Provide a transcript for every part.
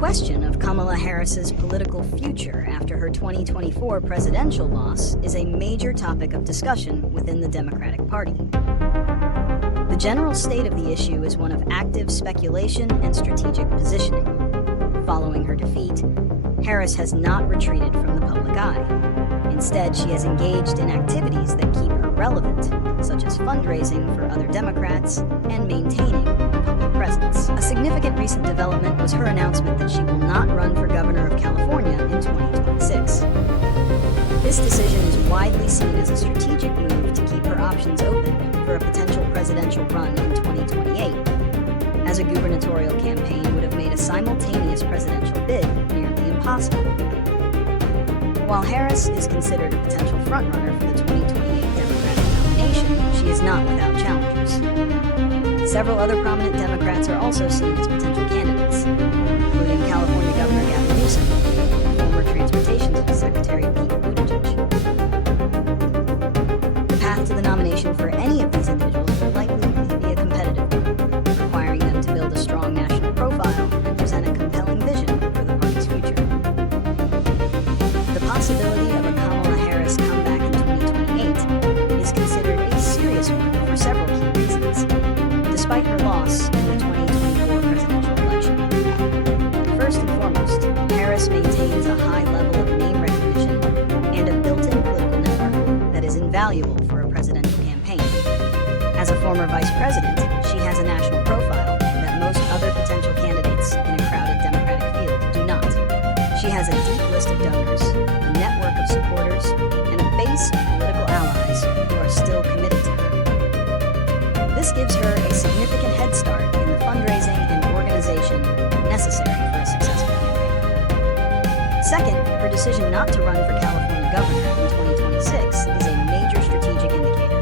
question of Kamala Harris's political future after her 2024 presidential loss is a major topic of discussion within the Democratic Party. The general state of the issue is one of active speculation and strategic positioning. Following her defeat, Harris has not retreated from the public eye. Instead, she has engaged in activities that keep her relevant, such as fundraising for other Democrats and maintaining a public presence. A significant recent development was her announcement that she will not run for governor of California in 2026. This decision is widely seen as a strategic move to keep her options open for a potential presidential run in 2028, as a gubernatorial campaign would have made a simultaneous presidential bid nearly impossible. While Harris is considered a potential frontrunner for the 2028 Democratic nomination, she is not without challengers. Several other prominent Democrats are also seen as potential candidates, including California Governor Gavin Newsom, former Transportation Secretary Pete Buttigieg. The path to the nomination for any of these individuals will likely be a competitive one, requiring them to build a strong national profile and present a compelling vision for the party's future. The possibility of a Kamala Harris comeback in 2028 is considered a serious one for several key reasons, despite her loss in the 2024 presidential election. First and foremost, Harris maintains a high level of name recognition and a built-in political network that is invaluable for a presidential campaign. As a former vice president, she has a national profile that most other potential candidates in a crowded Democratic field do not. She has a deep list of donors, a network of supporters, and a base of political allies who are still committed to her. This gives her a significant head start in the fundraising and organization necessary for a successful campaign. Second, her decision not to run for California governor in 2026 is a major strategic indicator.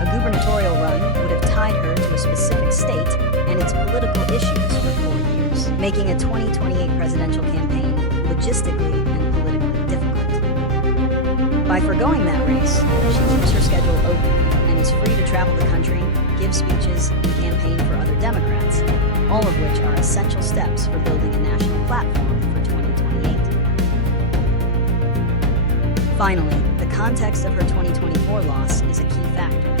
A gubernatorial run would have tied her to a specific state and its political issues for 4 years, making a 2028 presidential campaign logistically and politically difficult. By forgoing that race, she keeps her schedule open and is free to travel the country, give speeches, and campaign for other Democrats, all of which are essential steps for building a national platform for 2028. Finally, the context of her 2024 loss is a key factor.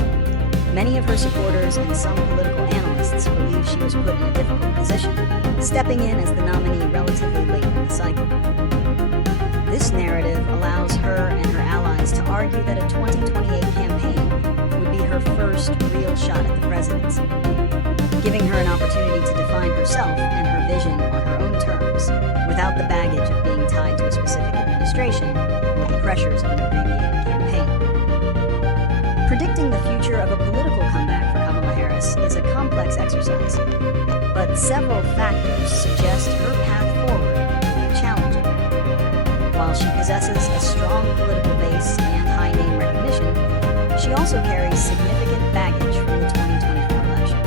Many of her supporters and some political analysts believe she was put in a difficult position, stepping in as the nominee relatively late in the cycle. This narrative allows her and her allies to argue that a 2028 campaign would be her first real shot at the presidency, giving her an opportunity to define herself and her vision on her own terms, without the baggage of being tied to a specific administration or the pressures of an abbreviated campaign. Predicting the future of a political comeback for Kamala Harris is a complex exercise, but several factors suggest her path forward will be challenging. While she possesses a strong political base and high name recognition, she also carries significant baggage from the 2024 election.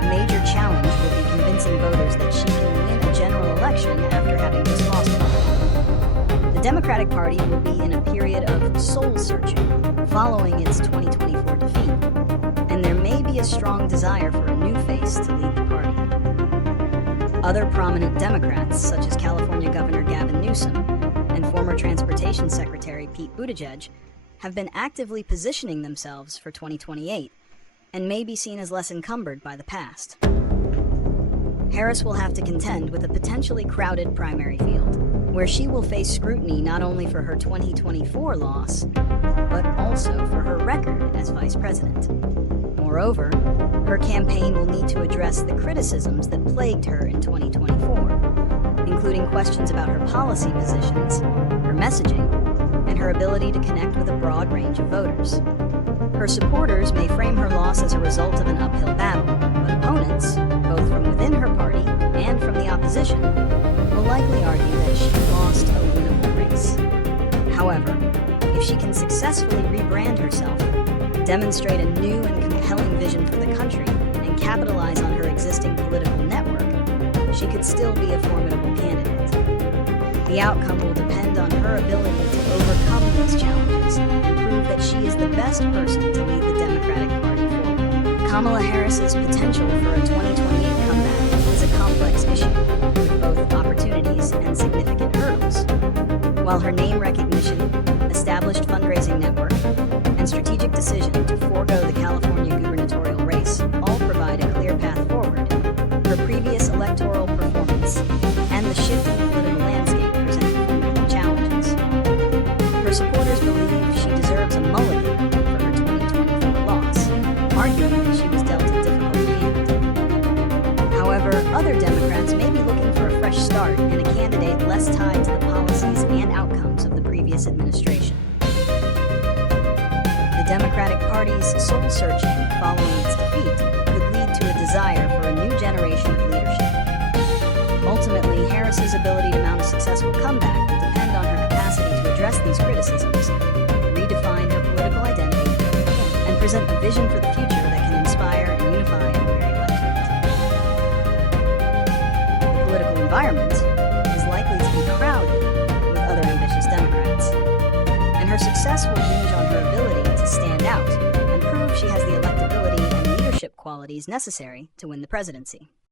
A major challenge will be convincing voters that she can win a general election after having just lost one. The Democratic Party will be in a period of soul-searching following its 2024 defeat, and there may be a strong desire for a new face to lead the party. Other prominent Democrats, such as California Governor Gavin Newsom and former Transportation Secretary Pete Buttigieg, have been actively positioning themselves for 2028 and may be seen as less encumbered by the past. Harris will have to contend with a potentially crowded primary field, where she will face scrutiny not only for her 2024 loss, but also for her record as vice president. Moreover, her campaign will need to address the criticisms that plagued her in 2024, including questions about her policy positions, her messaging, and her ability to connect with a broad range of voters. Her supporters may frame her loss as a result of an uphill battle, but opponents, both from within her party and from the opposition, will likely argue that she lost a winnable race. However, if she can successfully rebrand herself, demonstrate a new and compelling vision for the country, and capitalize on her existing political network, she could still be a formidable candidate. The outcome will depend on her ability to overcome these challenges and prove that she is the best person to lead the Democratic Party forward. Kamala Harris's potential for a 2028 comeback is a complex issue, with both opportunities While her name recognition, established fundraising network, and strategic decision to forego the California gubernatorial race all provide a clear path forward, her previous electoral performance and the shifting political landscape present formidable challenges. Her supporters believe she deserves a mulligan for her 2024 loss, arguing that she was dealt a difficult hand. However, other Democrats may be looking for a fresh start and a candidate less tied to the policies and outcomes of the previous administration. The Democratic Party's soul-searching following its defeat could lead to a desire for a new generation of leadership. Ultimately, Harris's ability to mount a successful comeback will depend on her capacity to address these criticisms, redefine her political identity, and present a vision for the future that can inspire and unify a weary electorate. The political environment is likely to be crowded with other ambitious Democrats, and her success will hinge on her ability to stand out and prove she has the electability and leadership qualities necessary to win the presidency.